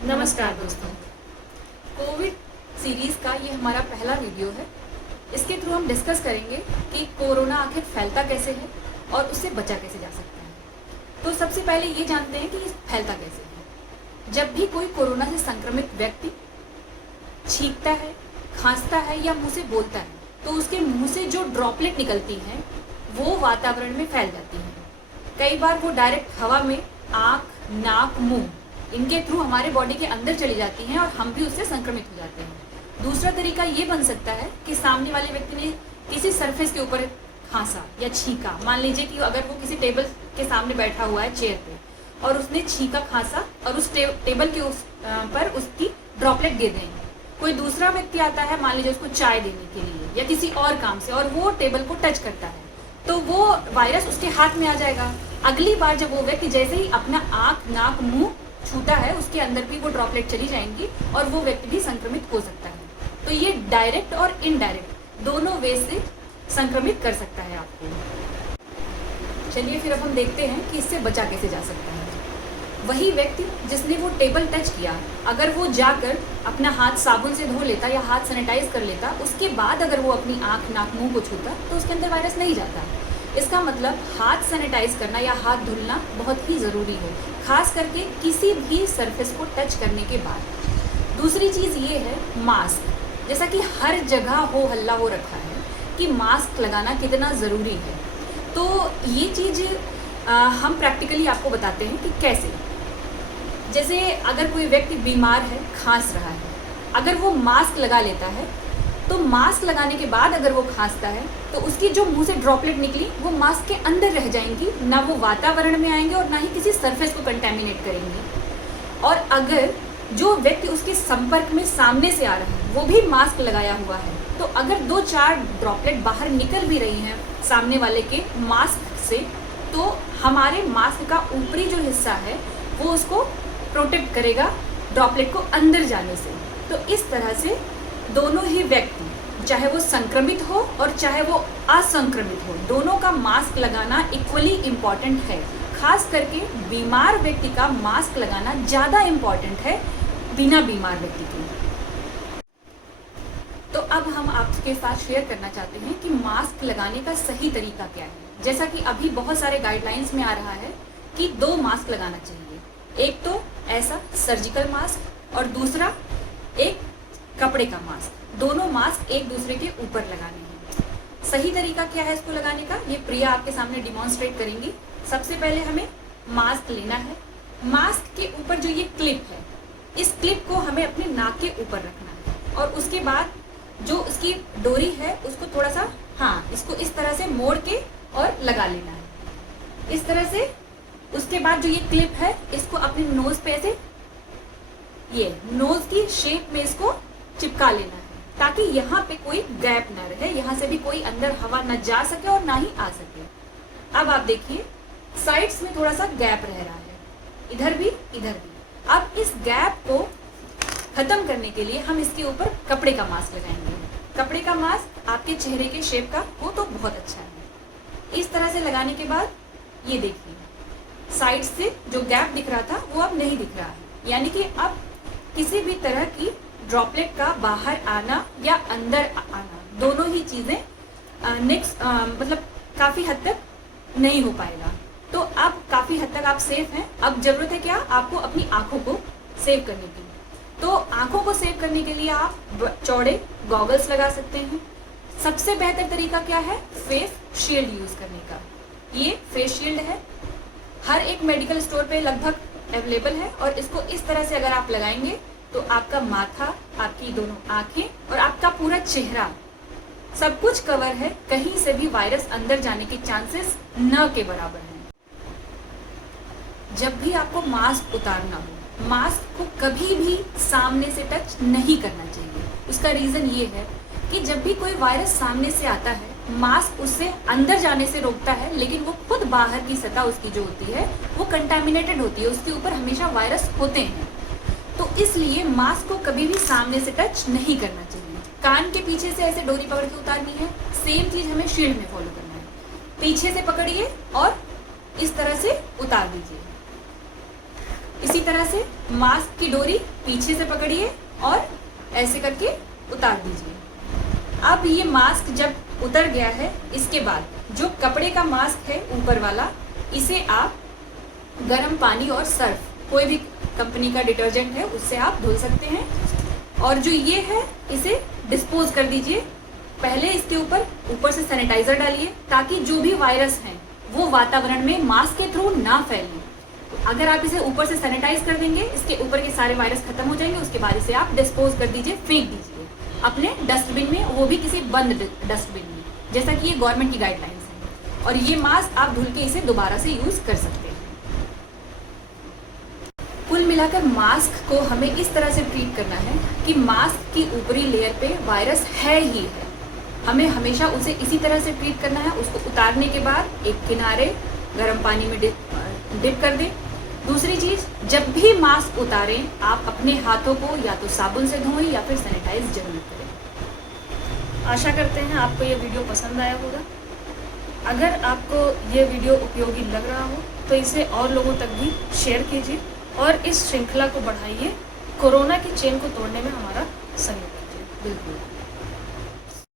नमस्कार दोस्तों। Covid series का ये हमारा पहला वीडियो है। इसके थ्रू हम डिस्कस करेंगे कि कोरोना आखिर फैलता कैसे है और उससे बचा कैसे जा सकता है। तो सबसे पहले ये जानते हैं कि ये फैलता कैसे है। जब भी कोई कोरोना से संक्रमित व्यक्ति छींकता है, खांसता है या मुंह से बोलता है तो उसके मुंह से जो ड्रॉपलेट निकलती हैं वो वातावरण में फैल जाती हैं। कई बार वो डायरेक्ट हवा में आँख, नाक, मुंह इनके थ्रू हमारे बॉडी के अंदर चली जाती हैं और हम भी उससे संक्रमित हो जाते हैं। दूसरा तरीका ये बन सकता है कि सामने वाले व्यक्ति ने किसी सरफेस के ऊपर खांसा या छींका। मान लीजिए कि अगर वो किसी टेबल के सामने बैठा हुआ है चेयर पे और उसने छींका, खांसा और उस टेबल के पर उसकी ड्रॉपलेट गिर गई। कोई दूसरा व्यक्ति आता है, मान लीजिए उसको चाय देने के लिए या किसी और काम से, और वो टेबल को टच करता है तो वो वायरस उसके हाथ में आ जाएगा। अगली बार जब वो व्यक्ति जैसे ही अपना आँख, नाक, मुंह छूता है उसके अंदर भी वो ड्रॉपलेट चली जाएंगी और वो व्यक्ति भी संक्रमित हो सकता है। तो ये डायरेक्ट और इनडायरेक्ट दोनों वे से संक्रमित कर सकता है आपको। चलिए फिर अब हम देखते हैं कि इससे बचा कैसे जा सकता है। वही व्यक्ति जिसने वो टेबल टच किया, अगर वो जाकर अपना हाथ साबुन से धो लेता या हाथ सैनिटाइज कर लेता, उसके बाद अगर वो अपनी आँख, नाक, मुंह को छूता तो उसके अंदर वायरस नहीं जाता। इसका मतलब हाथ सैनिटाइज करना या हाथ धुलना बहुत ही ज़रूरी है, खास करके किसी भी सरफेस को टच करने के बाद। दूसरी चीज़ ये है मास्क। जैसा कि हर जगह हो हल्ला हो रखा है कि मास्क लगाना कितना ज़रूरी है, तो ये चीज़ हम प्रैक्टिकली आपको बताते हैं कि कैसे। जैसे अगर कोई व्यक्ति बीमार है, खांस रहा है, अगर वो मास्क लगा लेता है तो मास्क लगाने के बाद अगर वो खांसता है तो उसकी जो मुंह से ड्रॉपलेट निकली वो मास्क के अंदर रह जाएंगी, ना वो वातावरण में आएंगे और ना ही किसी सरफेस को कंटेमिनेट करेंगी। और अगर जो व्यक्ति उसके संपर्क में सामने से आ रहा है वो भी मास्क लगाया हुआ है तो अगर 2-4 ड्रॉपलेट बाहर निकल भी रही हैं सामने वाले के मास्क से, तो हमारे मास्क का ऊपरी जो हिस्सा है वो उसको प्रोटेक्ट करेगा ड्रॉपलेट को अंदर जाने से। तो इस तरह से दोनों ही व्यक्ति, चाहे वो संक्रमित हो और चाहे वो असंक्रमित हो, दोनों का मास्क लगाना इक्वली इम्पॉर्टेंट है। खास करके बीमार व्यक्ति का मास्क लगाना ज़्यादा इम्पॉर्टेंट है बिना बीमार व्यक्ति के। तो अब हम आपके साथ शेयर करना चाहते हैं कि मास्क लगाने का सही तरीका क्या है। जैसा कि अभी बहुत सारे गाइडलाइंस में आ रहा है कि 2 मास्क लगाना चाहिए, एक तो ऐसा सर्जिकल मास्क और दूसरा एक कपड़े का मास्क। दोनों मास्क एक दूसरे के ऊपर लगाने हैं। सही तरीका क्या है इसको लगाने का, ये प्रिया आपके सामने डिमॉन्स्ट्रेट करेंगी। सबसे पहले हमें मास्क लेना है। मास्क के ऊपर जो ये क्लिप है, इस क्लिप को हमें अपने नाक के ऊपर रखना है और उसके बाद जो इसकी डोरी है उसको थोड़ा सा, इसको इस तरह से मोड़ के और लगा लेना है इस तरह से। उसके बाद जो ये क्लिप है इसको अपने नोज पे ऐसे, ये नोज की शेप में इसको चिपका लेना है ताकि यहाँ पे कोई गैप ना रहे, यहाँ से भी कोई अंदर हवा न जा सके और ना ही आ सके। अब आप देखिए साइड्स में थोड़ा सा गैप रह रहा है, इधर भी इधर भी। अब इस गैप को खत्म करने के लिए हम इसके ऊपर कपड़े का मास्क लगाएंगे। कपड़े का मास्क आपके चेहरे के शेप का हो तो बहुत अच्छा है। इस तरह से लगाने के बाद ये देखिए साइड से जो गैप दिख रहा था वो अब नहीं दिख रहा है, यानी कि अब किसी भी तरह की ड्रॉपलेट का बाहर आना या अंदर आना, दोनों ही चीज़ें मतलब काफ़ी हद तक नहीं हो पाएगा। तो अब काफ़ी हद तक आप सेफ हैं। अब ज़रूरत है क्या, आपको अपनी आँखों को सेव करने की। तो आँखों को सेव करने के लिए आप चौड़े गॉगल्स लगा सकते हैं। सबसे बेहतर तरीका क्या है, फेस शील्ड यूज़ करने का। ये फेस शील्ड है, हर एक मेडिकल स्टोर पे लगभग अवेलेबल है और इसको इस तरह से अगर आप लगाएंगे तो आपका माथा, आपकी दोनों आंखें और आपका पूरा चेहरा सब कुछ कवर है। कहीं से भी वायरस अंदर जाने के चांसेस न के बराबर हैं। जब भी आपको मास्क उतारना हो, मास्क को कभी भी सामने से टच नहीं करना चाहिए। उसका रीज़न ये है कि जब भी कोई वायरस सामने से आता है, मास्क उससे अंदर जाने से रोकता है, लेकिन वो खुद बाहर की सतह उसकी जो होती है वो कंटामिनेटेड होती है, उसके ऊपर हमेशा वायरस होते हैं। तो इसलिए मास्क को कभी भी सामने से टच नहीं करना चाहिए। कान के पीछे से ऐसे डोरी पकड़ के उतारनी है। सेम चीज़ हमें शील्ड में फॉलो करना है। पीछे से पकड़िए और इस तरह से उतार दीजिए। इसी तरह से मास्क की डोरी पीछे से पकड़िए और ऐसे करके उतार दीजिए। अब ये मास्क जब उतर गया है, इसके बाद जो कपड़े का मास्क है ऊपर वाला, इसे आप गर्म पानी और सर्फ, कोई भी कंपनी का डिटर्जेंट है उससे आप धुल सकते हैं। और जो ये है इसे डिस्पोज कर दीजिए। पहले इसके ऊपर से सैनिटाइजर डालिए ताकि जो भी वायरस हैं वो वातावरण में मास्क के थ्रू ना फैलें। अगर आप इसे ऊपर से सैनिटाइज कर देंगे, इसके ऊपर के सारे वायरस खत्म हो जाएंगे। उसके बाद इसे आप डिस्पोज कर दीजिए, फेंक दीजिए अपने डस्टबिन में, वो भी किसी बंद डस्टबिन में, जैसा कि ये गवर्नमेंट की गाइडलाइंस है। और ये मास्क आप धुल के इसे दोबारा से यूज कर सकते हैं। कुल मिलाकर मास्क को हमें इस तरह से ट्रीट करना है कि मास्क की ऊपरी लेयर पे वायरस है ही है, हमें हमेशा उसे इसी तरह से ट्रीट करना है। उसको उतारने के बाद एक किनारे गर्म पानी में डिप कर दें। दूसरी चीज़, जब भी मास्क उतारें आप अपने हाथों को या तो साबुन से धोएं या फिर सैनिटाइज जरूर करें। आशा करते हैं आपको ये वीडियो पसंद आया होगा। अगर आपको ये वीडियो उपयोगी लग रहा हो तो इसे और लोगों तक भी शेयर कीजिए और इस श्रृंखला को बढ़ाइए। कोरोना की चेन को तोड़ने में हमारा सहयोग कीजिए। बिल्कुल।